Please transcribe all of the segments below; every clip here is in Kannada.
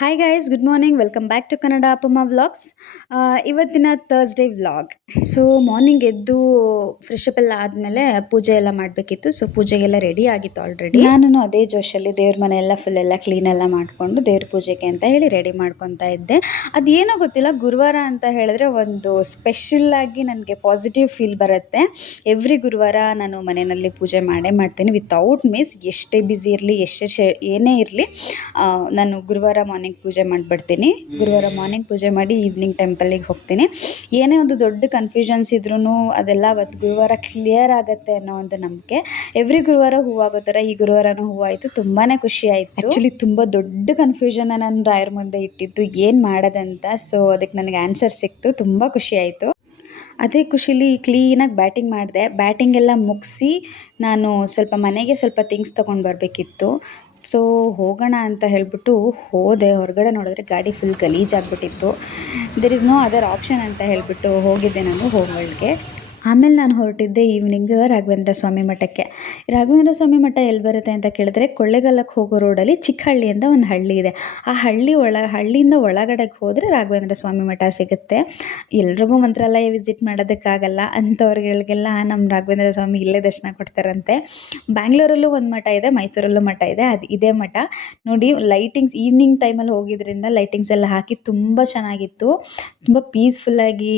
Hi guys, good morning. Welcome back to Kannada Appamma vlogs. ಇವತ್ತಿನ ಥರ್ಸ್ಡೇ ವ್ಲಾಗ್. ಸೊ ಮಾರ್ನಿಂಗ್ ಎದ್ದು ಫ್ರೆಶ್ ಅಪ್ ಎಲ್ಲ ಆದಮೇಲೆ ಪೂಜೆ ಎಲ್ಲ ಮಾಡಬೇಕಿತ್ತು. ಸೊ ಪೂಜೆಗೆಲ್ಲ ರೆಡಿ ಆಗಿತ್ತು ಆಲ್ರೆಡಿ. ನಾನು ಅದೇ ಜೋಶಲ್ಲಿ ದೇವ್ರ ಮನೆ ಎಲ್ಲ ಫುಲ್ ಎಲ್ಲ ಕ್ಲೀನ್ ಎಲ್ಲ ಮಾಡಿಕೊಂಡು ದೇವ್ರ ಪೂಜೆಗೆ ಅಂತ ಹೇಳಿ ರೆಡಿ ಮಾಡ್ಕೊತಾ ಇದ್ದೆ. ಅದೇನೋ ಗೊತ್ತಿಲ್ಲ, ಗುರುವಾರ ಅಂತ ಹೇಳಿದ್ರೆ ಒಂದು ಸ್ಪೆಷಲ್ ಆಗಿ ನನಗೆ ಪಾಸಿಟಿವ್ ಫೀಲ್ ಬರುತ್ತೆ. ಎವ್ರಿ ಗುರುವಾರ ನಾನು ಮನೆಯಲ್ಲಿ ಪೂಜೆ ಮಾಡೇ ಮಾಡ್ತೀನಿ ವಿತೌಟ್ ಮಿಸ್. ಎಷ್ಟೇ ಬ್ಯುಸಿ ಇರಲಿ, ಏನೇ ಇರಲಿ, ನಾನು ಗುರುವಾರ ಮಾರ್ನಿಂಗ್ ಪೂಜೆ ಮಾಡಿಬಿಡ್ತೀನಿ. ಗುರುವಾರ ಮಾರ್ನಿಂಗ್ ಪೂಜೆ ಮಾಡಿ ಈವ್ನಿಂಗ್ ಟೆಂಪಲಿಗೆ ಹೋಗ್ತೀನಿ. ಏನೇ ಒಂದು ದೊಡ್ಡ ಕನ್ಫ್ಯೂಷನ್ಸ್ ಇದ್ರೂ ಅದೆಲ್ಲ ಅವತ್ತು ಗುರುವಾರ ಕ್ಲಿಯರ್ ಆಗುತ್ತೆ ಅನ್ನೋ ಒಂದು ನಂಬಿಕೆ. ಎವ್ರಿ ಗುರುವಾರ ಹೂವಾಗೋ ಥರ ಈ ಗುರುವಾರನೂ ಹೂವಾಯಿತು. ತುಂಬಾ ಖುಷಿ ಆಯಿತು. ಆ್ಯಕ್ಚುಲಿ ತುಂಬ ದೊಡ್ಡ ಕನ್ಫ್ಯೂಷನ್ನ ನಾನು ರಾಯರ ಮುಂದೆ ಇಟ್ಟಿದ್ದು, ಏನು ಮಾಡೋದಂತ. ಸೊ ಅದಕ್ಕೆ ನನಗೆ ಆನ್ಸರ್ ಸಿಕ್ತು. ತುಂಬ ಖುಷಿ ಆಯಿತು. ಅದೇ ಖುಷಿಲಿ ಕ್ಲೀನಾಗಿ ಬ್ಯಾಟಿಂಗ್ ಮಾಡಿದೆ. ಬ್ಯಾಟಿಂಗ್ ಎಲ್ಲ ಮುಗಿಸಿ ನಾನು ಸ್ವಲ್ಪ ಮನೆಗೆ ಸ್ವಲ್ಪ ಥಿಂಗ್ಸ್ ತೊಗೊಂಡು ಬರಬೇಕಿತ್ತು. ಸೊ ಹೋಗೋಣ ಅಂತ ಹೇಳಿಬಿಟ್ಟು ಹೋದೆ. ಹೊರಗಡೆ ನೋಡಿದ್ರೆ ಗಾಡಿ ಫುಲ್ ಗಲೀಜಾಗ್ಬಿಟ್ಟಿತ್ತು. There is no other option ಅಂತ ಹೇಳಿಬಿಟ್ಟು ಹೋಗಿದ್ದೆ ನಾನು ಹೋಗೋಳಿಗೆ. ಆಮೇಲೆ ನಾನು ಹೊರಟಿದ್ದೆ ಈವ್ನಿಂಗ್ ರಾಘವೇಂದ್ರ ಸ್ವಾಮಿ ಮಠಕ್ಕೆ. ರಾಘವೇಂದ್ರ ಸ್ವಾಮಿ ಮಠ ಎಲ್ಲಿ ಬರುತ್ತೆ ಅಂತ ಕೇಳಿದ್ರೆ, ಕೊಳ್ಳೇಗಾಲಕ್ಕೆ ಹೋಗೋ ರೋಡಲ್ಲಿ ಚಿಕ್ಕಹಳ್ಳಿ ಅಂತ ಒಂದು ಹಳ್ಳಿ ಇದೆ. ಆ ಹಳ್ಳಿಯಿಂದ ಒಳಗಡೆಗೆ ಹೋದರೆ ರಾಘವೇಂದ್ರ ಸ್ವಾಮಿ ಮಠ ಸಿಗುತ್ತೆ. ಎಲ್ರಿಗೂ ಮಂತ್ರಾಲಯ ವಿಸಿಟ್ ಮಾಡೋದಕ್ಕಾಗಲ್ಲ ಅಂಥವ್ರಿಗಳಿಗೆಲ್ಲ ನಮ್ಮ ರಾಘವೇಂದ್ರ ಸ್ವಾಮಿ ಇಲ್ಲೇ ದರ್ಶನ ಕೊಡ್ತಾರಂತೆ. ಬ್ಯಾಂಗ್ಳೂರಲ್ಲೂ ಒಂದು ಮಠ ಇದೆ, ಮೈಸೂರಲ್ಲೂ ಮಠ ಇದೆ. ಅದು ಇದೇ ಮಠ ನೋಡಿ. ಲೈಟಿಂಗ್ಸ್ ಈವ್ನಿಂಗ್ ಟೈಮಲ್ಲಿ ಹೋಗಿದ್ರಿಂದ ಲೈಟಿಂಗ್ಸ್ ಎಲ್ಲ ಹಾಕಿ ತುಂಬ ಚೆನ್ನಾಗಿತ್ತು. ತುಂಬ ಪೀಸ್ಫುಲ್ಲಾಗಿ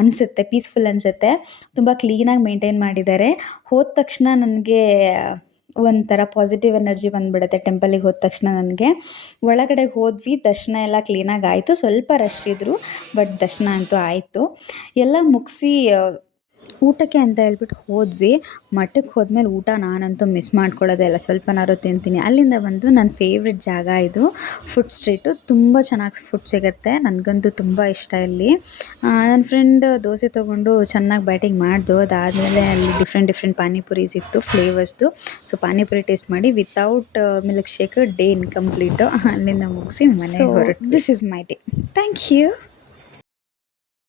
ಅನಿಸುತ್ತೆ, ಪೀಸ್ಫುಲ್ ಅನಿಸುತ್ತೆ. ತುಂಬ ಕ್ಲೀನಾಗಿ ಮೇಂಟೈನ್ ಮಾಡಿದ್ದಾರೆ. ಹೋದ ತಕ್ಷಣ ನನಗೆ ಒಂಥರ ಪಾಸಿಟಿವ್ ಎನರ್ಜಿ ಬಂದುಬಿಡುತ್ತೆ. ಟೆಂಪಲಿಗೆ ಹೋದ ತಕ್ಷಣ ನನಗೆ. ಒಳಗಡೆಗೆ ಹೋದ್ವಿ, ದರ್ಶನ ಎಲ್ಲ ಕ್ಲೀನಾಗಿ ಆಯಿತು. ಸ್ವಲ್ಪ ರಶ್ ಇದ್ದರು, ಬಟ್ ದರ್ಶನ ಅಂತೂ ಆಯಿತು. ಎಲ್ಲ ಮುಗಿಸಿ ಊಟಕ್ಕೆ ಅಂತ ಹೇಳ್ಬಿಟ್ಟು ಹೋದ್ವಿ. ಮಠಕ್ಕೆ ಹೋದ್ಮೇಲೆ ಊಟ ನಾನಂತೂ ಮಿಸ್ ಮಾಡ್ಕೊಳ್ಳೋದೇ ಇಲ್ಲ. ಸ್ವಲ್ಪನಾದ್ರು ತಿಂತೀನಿ. ಅಲ್ಲಿಂದ ಬಂದು ನನ್ನ ಫೇವ್ರೆಟ್ ಜಾಗ ಇದು, ಫುಡ್ ಸ್ಟ್ರೀಟು. ತುಂಬ ಚೆನ್ನಾಗಿ ಫುಡ್ ಸಿಗುತ್ತೆ. ನನಗಂತೂ ತುಂಬ ಇಷ್ಟ ಇಲ್ಲಿ. ನನ್ನ ಫ್ರೆಂಡ್ ದೋಸೆ ತೊಗೊಂಡು ಚೆನ್ನಾಗಿ ಬ್ಯಾಟಿಂಗ್ ಮಾಡ್ದು. ಅದಾದಮೇಲೆ ಅಲ್ಲಿ ಡಿಫ್ರೆಂಟ್ ಪಾನಿಪುರೀಸ್ ಇತ್ತು, ಫ್ಲೇವರ್ಸ್ದು. ಸೊ ಪಾನಿಪುರಿ ಟೇಸ್ಟ್ ಮಾಡಿ without milkshake day incomplete. ಅಲ್ಲಿಂದ ಮುಗಿಸಿ ಮನೆಗೆ ಹೊರಟು. This is my day. Thank you.